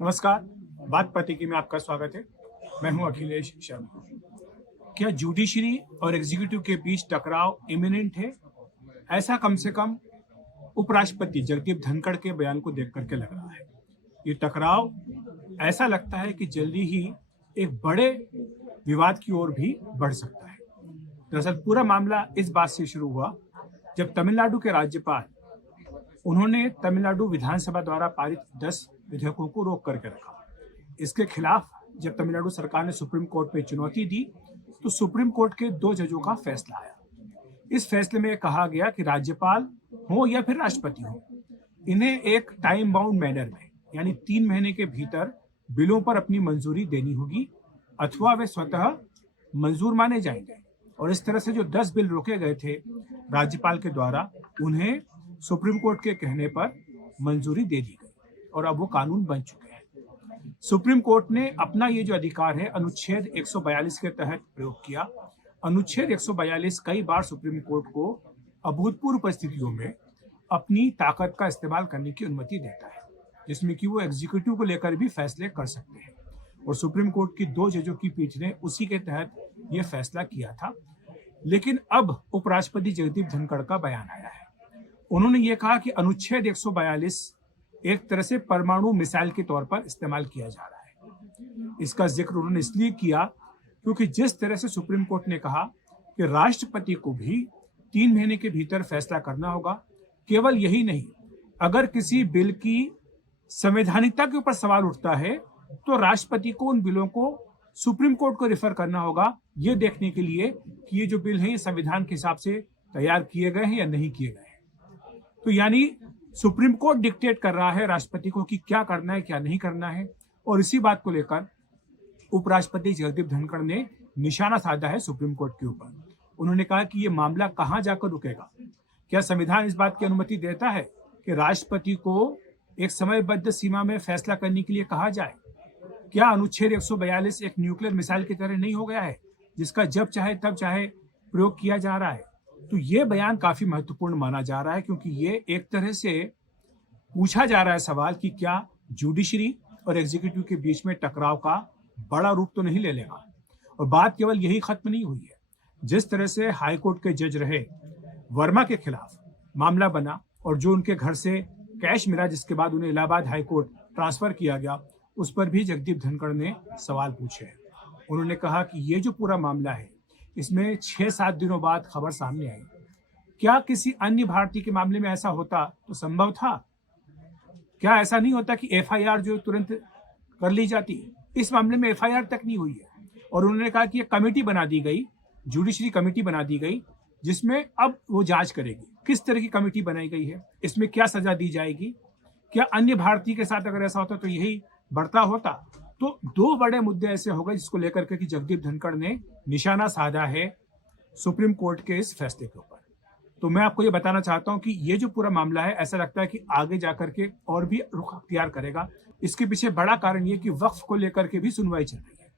नमस्कार, बात पते में आपका स्वागत है। मैं हूं अखिलेश शर्मा। क्या जुडिशरी और एग्जीक्यूटिव के बीच टकराव इमिनेंट है? ऐसा कम से कम उपराष्ट्रपति जगदीप धनखड़ के बयान को देख करके लग रहा है। ये टकराव ऐसा लगता है कि जल्दी ही एक बड़े विवाद की ओर भी बढ़ सकता है। दरअसल पूरा मामला इस बात से शुरू हुआ जब तमिलनाडु के राज्यपाल उन्होंने तमिलनाडु विधानसभा द्वारा पारित 10 विधेयकों को रोक करके रखा। इसके खिलाफ जब तमिलनाडु सरकार ने सुप्रीम कोर्ट में चुनौती दी तो सुप्रीम कोर्ट के 2 जजों का फैसला आया। इस फैसले में कहा गया कि राज्यपाल हो या फिर राष्ट्रपति हो, इन्हें एक टाइम बाउंड मैनर में यानी 3 महीने के भीतर बिलों पर अपनी मंजूरी देनी होगी अथवा वे स्वतः मंजूर माने जाएंगे। और इस तरह से जो 10 बिल रोके गए थे राज्यपाल के द्वारा, उन्हें सुप्रीम कोर्ट के कहने पर मंजूरी दे दी गई और अब वो कानून बन चुके हैं। सुप्रीम कोर्ट ने अपना ये जो अधिकार है अनुच्छेद 142 के तहत प्रयोग किया। अनुच्छेद 142 कई बार सुप्रीम कोर्ट को अभूतपूर्व परिस्थितियों में अपनी ताकत का इस्तेमाल करने की अनुमति देता है, जिसमें कि वो एग्जीक्यूटिव को लेकर भी फैसले कर सकते हैं। और सुप्रीम कोर्ट की 2 जजों की पीठ ने उसी के तहत ये फैसला किया था। लेकिन अब उपराष्ट्रपति जगदीप धनखड़ का बयान आया है। उन्होंने ये कहा कि अनुच्छेद 142 एक तरह से परमाणु मिसाइल के तौर पर इस्तेमाल किया जा रहा है। इसका जिक्र उन्होंने इसलिए किया क्योंकि जिस तरह से सुप्रीम कोर्ट ने कहा कि राष्ट्रपति को भी 3 महीने के भीतर फैसला करना होगा। केवल यही नहीं, अगर किसी बिल की संवैधानिकता के ऊपर सवाल उठता है तो राष्ट्रपति को उन बिलों को सुप्रीम कोर्ट को रेफर करना होगा, ये देखने के लिए कि ये जो बिल है ये संविधान के हिसाब से तैयार किए गए हैं या नहीं किए गए हैं। तो यानी सुप्रीम कोर्ट डिक्टेट कर रहा है राष्ट्रपति को कि क्या करना है क्या नहीं करना है। और इसी बात को लेकर उपराष्ट्रपति जगदीप धनखड़ ने निशाना साधा है सुप्रीम कोर्ट के ऊपर। उन्होंने कहा कि ये मामला कहां जाकर रुकेगा। क्या संविधान इस बात की अनुमति देता है कि राष्ट्रपति को एक समयबद्ध सीमा में फैसला करने के लिए कहा जाए? क्या अनुच्छेद 142 एक न्यूक्लियर मिसाइल की तरह नहीं हो गया है जिसका जब चाहे तब चाहे प्रयोग किया जा रहा है? तो ये बयान काफी महत्वपूर्ण माना जा रहा है क्योंकि ये एक तरह से पूछा जा रहा है सवाल कि क्या जुडिशरी और एग्जीक्यूटिव के बीच में टकराव का बड़ा रूप तो नहीं ले लेगा। और बात केवल यही खत्म नहीं हुई है। जिस तरह से हाईकोर्ट के जज रहे वर्मा के खिलाफ मामला बना और जो उनके घर से कैश मिला जिसके बाद उन्हें इलाहाबाद हाईकोर्ट ट्रांसफर किया गया, उस पर भी जगदीप धनखड़ ने सवाल पूछे। उन्होंने कहा कि ये जो पूरा मामला है इसमें 6-7 दिनों बाद खबर सामने आई। क्या किसी अन्य भारतीय के मामले में ऐसा होता तो संभव था? क्या ऐसा नहीं होता कि एफआईआर जो तुरंत कर ली जाती? इस मामले में एफआईआर तक नहीं हुई है। और उन्होंने कहा कि एक कमेटी बना दी गई, जुडिशरी कमेटी बना दी गई, जिसमें अब वो जांच करेगी। किस तरह की कमेटी बनाई गई है, इसमें क्या सजा दी जाएगी, क्या अन्य भारतीय के साथ अगर ऐसा होता तो यही बढ़ता होता? तो 2 बड़े मुद्दे ऐसे हो गए जिसको लेकर के कि जगदीप धनखड़ ने निशाना साधा है सुप्रीम कोर्ट के इस फैसले के ऊपर। तो मैं आपको ये बताना चाहता हूं कि ये जो पूरा मामला है ऐसा लगता है कि आगे जाकर के और भी रुख अख्तियार करेगा। इसके पीछे बड़ा कारण ये कि वक्फ को लेकर के भी सुनवाई चल रही है।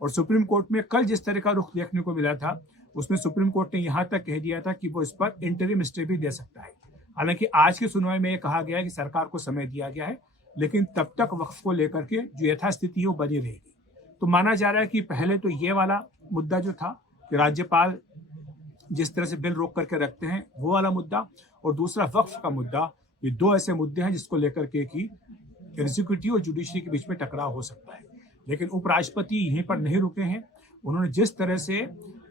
और सुप्रीम कोर्ट में कल जिस तरह का रुख देखने को मिला था उसमें सुप्रीम कोर्ट ने यहां तक कह दिया था कि वो इस पर इंटरिम स्टे भी दे सकता है। हालांकि आज की सुनवाई में ये कहा गया है कि सरकार को समय दिया गया है, लेकिन तब तक वक्फ को लेकर के जो यथास्थिति है वो बनी रहेगी। तो माना जा रहा है कि पहले तो ये वाला मुद्दा जो था कि राज्यपाल जिस तरह से बिल रोक करके रखते हैं वो वाला मुद्दा, और दूसरा वक्फ का मुद्दा, ये 2 ऐसे मुद्दे हैं जिसको लेकर के कि एग्जीक्यूटिव और जुडिशरी के बीच में टकराव हो सकता है। लेकिन उपराष्ट्रपति यहीं पर नहीं रुके हैं। उन्होंने जिस तरह से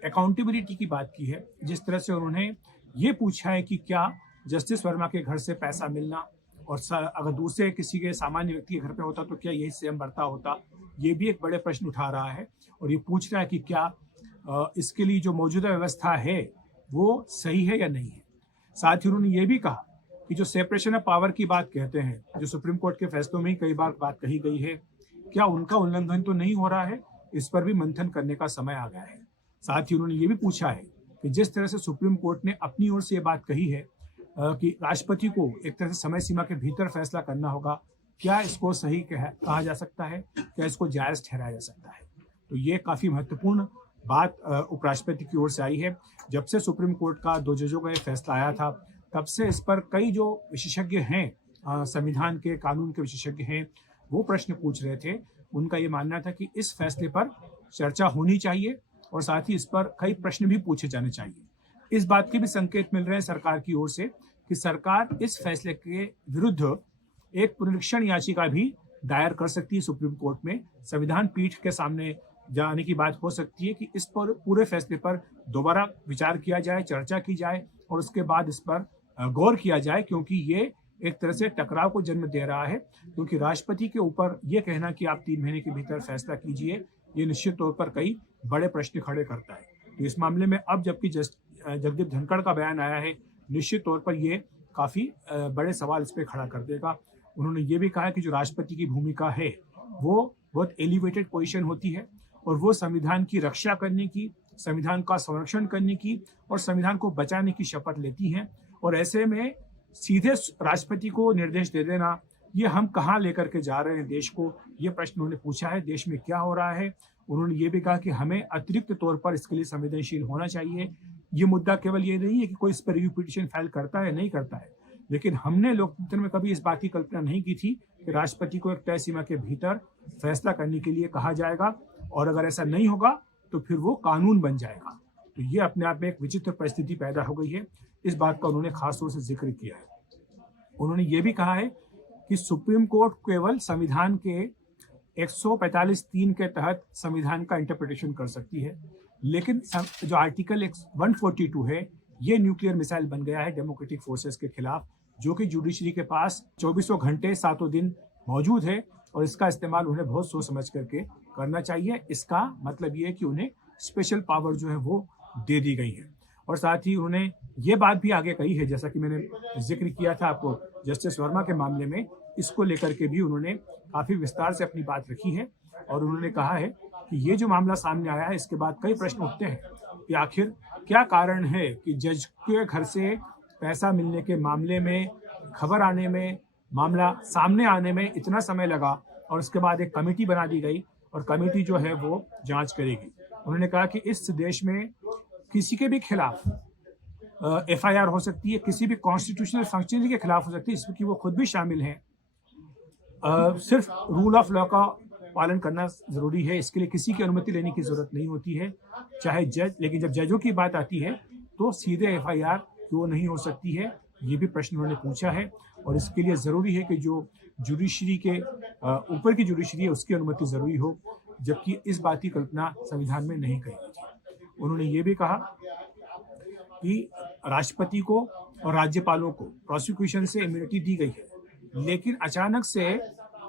अकाउंटेबिलिटी की बात की है, जिस तरह से उन्होंने ये पूछा है कि क्या जस्टिस वर्मा के घर से पैसा मिलना और अगर दूसरे किसी के सामान्य व्यक्ति के घर पे होता तो क्या यही सेम बढ़ता होता, ये भी एक बड़े प्रश्न उठा रहा है। और ये पूछ रहा है कि क्या इसके लिए जो मौजूदा व्यवस्था है वो सही है या नहीं है। साथ ही उन्होंने ये भी कहा कि जो सेपरेशन ऑफ पावर की बात कहते हैं, जो सुप्रीम कोर्ट के फैसलों में ही कई बार बात कही गई है, क्या उनका उल्लंघन तो नहीं हो रहा है? इस पर भी मंथन करने का समय आ गया है। साथ ही उन्होंने ये भी पूछा है कि जिस तरह से सुप्रीम कोर्ट ने अपनी ओर से ये बात कही है कि राष्ट्रपति को एक तरह से समय सीमा के भीतर फैसला करना होगा, क्या इसको सही कहा जा सकता है, क्या इसको जायज ठहराया जा सकता है? तो ये काफी महत्वपूर्ण बात उपराष्ट्रपति की ओर से आई है। जब से सुप्रीम कोर्ट का 2 जजों का फैसला आया था तब से इस पर कई जो विशेषज्ञ हैं, संविधान के कानून के विशेषज्ञ हैं, वो प्रश्न पूछ रहे थे, उनका ये मानना था कि इस फैसले पर चर्चा होनी चाहिए और साथ ही इस पर कई प्रश्न भी पूछे जाने चाहिए। इस बात के भी संकेत मिल रहे हैं सरकार की ओर से कि सरकार इस फैसले के विरुद्ध एक पुनरीक्षण याचिका भी दायर कर सकती है सुप्रीम कोर्ट में। संविधान पीठ के सामने जाने की बात हो सकती है कि इस पर पूरे फैसले पर दोबारा विचार किया जाए, चर्चा की जाए और उसके बाद इस पर गौर किया जाए, क्योंकि ये एक तरह से टकराव को जन्म दे रहा है। क्योंकि राष्ट्रपति के ऊपर ये कहना कि आप 3 महीने के भीतर फैसला कीजिए, ये निश्चित तौर पर कई बड़े प्रश्न खड़े करता है। तो इस मामले में अब जबकि जगदीप धनखड़ का बयान आया है, निश्चित तौर पर ये काफी बड़े सवाल इस पर खड़ा कर देगा। उन्होंने ये भी कहा कि जो राष्ट्रपति की भूमिका है वो बहुत एलिवेटेड पोजीशन होती है और वो संविधान की रक्षा करने की, संविधान का संरक्षण करने की और संविधान को बचाने की शपथ लेती हैं। और ऐसे में सीधे राष्ट्रपति को निर्देश दे देना, ये हम कहाँ लेकर के जा रहे हैं देश को, ये प्रश्न उन्होंने पूछा है। देश में क्या हो रहा है, उन्होंने ये भी कहा कि हमें अतिरिक्त तौर पर इसके लिए संवेदनशील होना चाहिए। ये मुद्दा केवल ये नहीं है कि कोई इस पर रिव्यू पिटीशन फाइल करता है नहीं करता है, लेकिन हमने लोकतंत्र में कभी इस बात की कल्पना नहीं की थी कि राष्ट्रपति को एक तय सीमा के भीतर फैसला करने के लिए कहा जाएगा और अगर ऐसा नहीं होगा तो फिर वो कानून बन जाएगा। तो ये अपने आप में एक विचित्र परिस्थिति पैदा हो गई है। इस बात का उन्होंने खास तौर से जिक्र किया है। उन्होंने ये भी कहा है कि सुप्रीम कोर्ट केवल संविधान के 145(3) के तहत संविधान का इंटरप्रिटेशन कर सकती है, लेकिन जो आर्टिकल 142 है ये न्यूक्लियर मिसाइल बन गया है डेमोक्रेटिक फोर्सेस के खिलाफ, जो कि जुडिशरी के पास 24 घंटे 7 दिन मौजूद है और इसका इस्तेमाल उन्हें बहुत सोच समझ करके करना चाहिए। इसका मतलब ये है कि उन्हें स्पेशल पावर जो है वो दे दी गई है। और साथ ही उन्होंने ये बात भी आगे कही है, जैसा कि मैंने जिक्र किया था आपको जस्टिस वर्मा के मामले में, इसको लेकर के भी उन्होंने काफी विस्तार से अपनी बात रखी है। और उन्होंने कहा है कि ये जो मामला सामने आया है इसके बाद कई प्रश्न उठते हैं कि आखिर क्या कारण है कि जज के घर से पैसा मिलने के मामले में खबर आने में, मामला सामने आने में इतना समय लगा और उसके बाद एक कमेटी बना दी गई और कमेटी जो है वो जांच करेगी। उन्होंने कहा कि इस देश में किसी के भी खिलाफ FIR हो सकती है, किसी भी कॉन्स्टिट्यूशनल फंक्शनरी के खिलाफ हो सकती है, इसमें कि वो खुद भी शामिल हैं। सिर्फ रूल ऑफ लॉ का पालन करना जरूरी है, इसके लिए किसी की अनुमति लेने की जरूरत नहीं होती है, चाहे जज। लेकिन जब जजों की बात आती है तो सीधे FIR क्यों नहीं हो सकती है, ये भी प्रश्न उन्होंने पूछा है। और इसके लिए जरूरी है कि जो जुडिशरी के ऊपर की जुडिशरी है उसकी अनुमति जरूरी हो, जबकि इस बात की कल्पना संविधान में नहीं कही गई थी। उन्होंने ये भी कहा कि राष्ट्रपति को और राज्यपालों को प्रोसिक्यूशन से इम्यूनिटी दी गई है, लेकिन अचानक से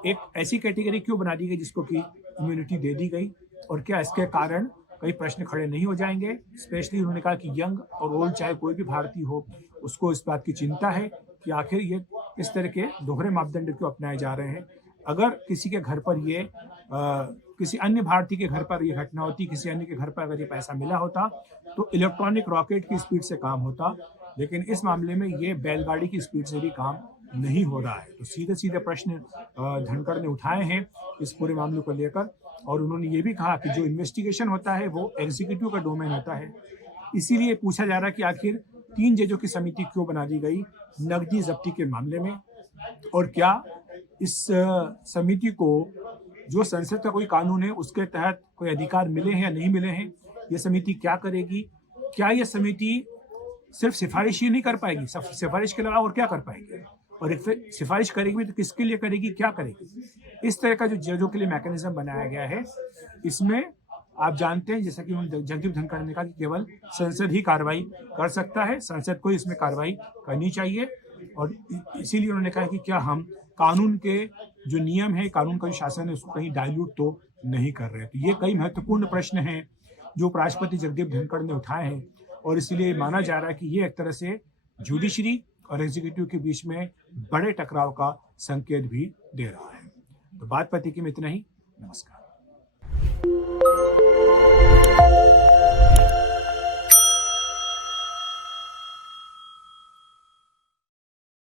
एक ऐसी कैटेगरी क्यों बना दी गई जिसको कि इम्यूनिटी दे दी गई, और क्या इसके कारण कई प्रश्न खड़े नहीं हो जाएंगे। स्पेशली उन्होंने कहा कि यंग और ओल्ड चाहे कोई भी भारतीय हो, उसको इस बात की चिंता है कि आखिर ये इस तरह के दोहरे मापदंड क्यों अपनाए जा रहे हैं। अगर किसी के घर पर ये किसी अन्य भारतीय के घर पर ये घटना होती, किसी अन्य के घर पर अगर ये पैसा मिला होता तो इलेक्ट्रॉनिक रॉकेट की स्पीड से काम होता, लेकिन इस मामले में ये बैलगाड़ी की स्पीड से भी काम नहीं हो रहा है। तो सीधे सीधे प्रश्न धनखड़ ने उठाए हैं इस पूरे मामले को लेकर। और उन्होंने ये भी कहा कि जो इन्वेस्टिगेशन होता है वो एग्जीक्यूटिव का डोमेन होता है, इसीलिए पूछा जा रहा है कि आखिर 3 जजों की समिति क्यों बना दी गई नकदी जब्ती के मामले में, और क्या इस समिति को जो संसद का कोई कानून है उसके तहत कोई अधिकार मिले हैं या नहीं मिले हैं, ये समिति क्या करेगी। क्या ये समिति सिर्फ सिफारिश ही नहीं कर पाएगी, सिफारिश के अलावा और क्या कर पाएगी, और सिफारिश करेगी तो किसके लिए करेगी, क्या करेगी। इस तरह का जो जजों के लिए मैकेनिज्म बनाया गया है, इसमें आप जानते हैं जैसा कि जगदीप धनखड़ ने कहा कि केवल संसद ही कार्रवाई कर सकता है, संसद को इसमें कार्रवाई करनी चाहिए। और इसीलिए उन्होंने कहा कि क्या हम कानून के जो नियम है, कानून का जो शासन है, उसको कहीं डाइल्यूट तो नहीं कर रहे। तो ये कई महत्वपूर्ण प्रश्न हैं जो उपराष्ट्रपति जगदीप धनखड़ ने उठाए हैं, और इसलिए माना जा रहा है कि ये एक तरह से जुडिशरी और एग्जीक्यूटिव के बीच में बड़े टकराव का संकेत भी दे रहा है। तो बात पति की में इतना ही। नमस्कार।